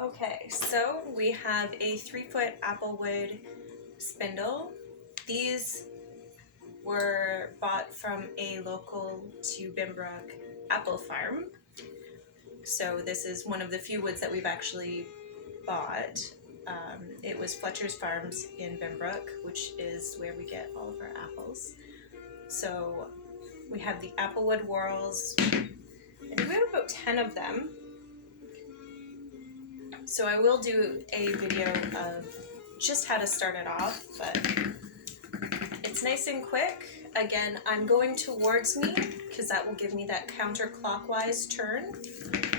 Okay, so we have a 3-foot applewood spindle. These were bought from a local to Bimbrook apple farm. So this is one of the few woods that we've actually bought. It was Fletcher's Farms in Bimbrook, which is where we get all of our apples. So we have the applewood whorls. I think we have about 10 of them. So I will do a video of just how to start it off, but it's nice and quick. Again, I'm going towards me because that will give me that counterclockwise turn.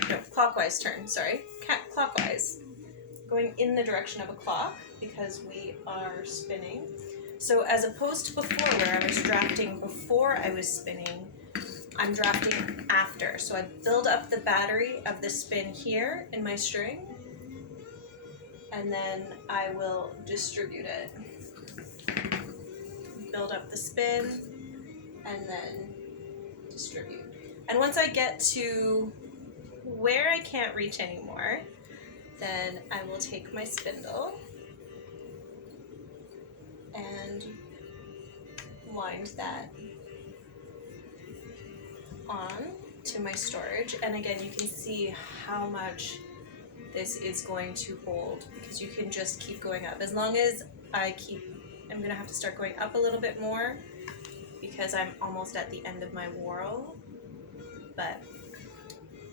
No, clockwise turn, sorry. Clockwise. Going in the direction of a clock because we are spinning. So as opposed to before where I was drafting before I was spinning, I'm drafting after. So I build up the battery of the spin here in my string, and then I will distribute it. Build up the spin, and then distribute. And once I get to where I can't reach anymore, then I will take my spindle and wind that on to my storage. And again, you can see how much this is going to hold because you can just keep going up. As long as I'm gonna have to start going up a little bit more because I'm almost at the end of my whorl, but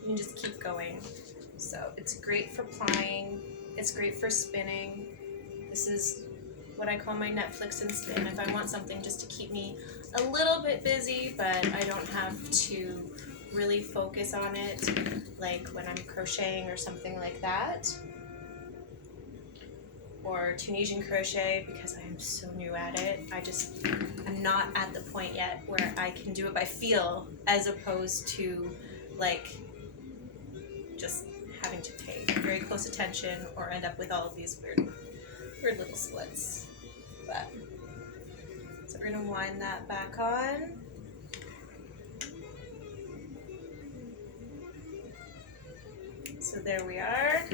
you can just keep going. So it's great for plying, it's great for spinning. This is what I call my Netflix and spin if I want something just to keep me a little bit busy, but I don't have to really focus on it like when I'm crocheting or something like that. Or Tunisian crochet because I am so new at it. I'm not at the point yet where I can do it by feel as opposed to like just having to pay very close attention or end up with all of these weird little splits. But so we're gonna wind that back on. So there we are.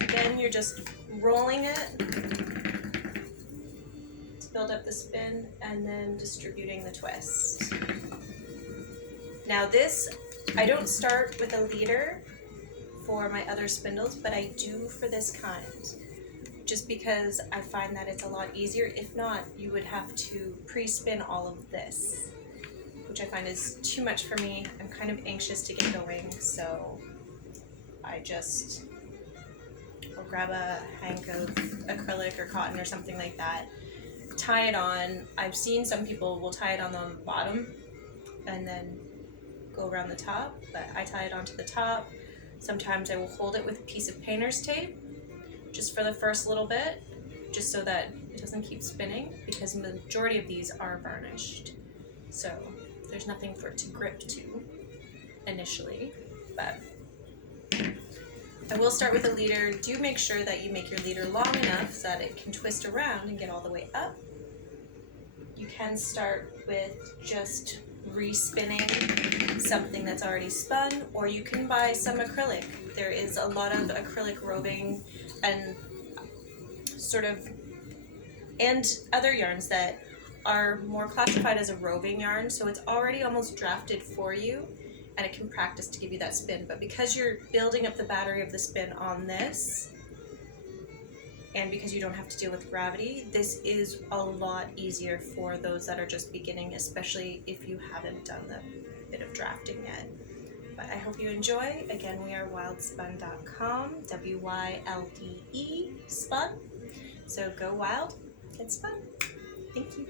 Again, you're just rolling it to build up the spin and then distributing the twist. Now this, I don't start with a leader for my other spindles, but I do for this kind, just because I find that it's a lot easier. If not, you would have to pre-spin all of this, which I find is too much for me. I'm kind of anxious to get going, so I'll grab a hank of acrylic or cotton or something like that, tie it on. I've seen some people will tie it on the bottom and then go around the top, but I tie it onto the top. Sometimes I will hold it with a piece of painter's tape just for the first little bit, just so that it doesn't keep spinning, because the majority of these are varnished. So there's nothing for it to grip to initially, but I will start with a leader. Do make sure that you make your leader long enough so that it can twist around and get all the way up. You can start with just re-spinning something that's already spun, or you can buy some acrylic. There is a lot of acrylic roving and and other yarns that are more classified as a roving yarn, so it's already almost drafted for you and it can practice to give you that spin. But because you're building up the battery of the spin on this, and because you don't have to deal with gravity, this is a lot easier for those that are just beginning, especially if you haven't done the bit of drafting yet. But I hope you enjoy. Again, we are wyldespun.com, W-Y-L-D-E, spun. So go wild, get spun. Thank you.